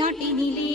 நாட்டினிலே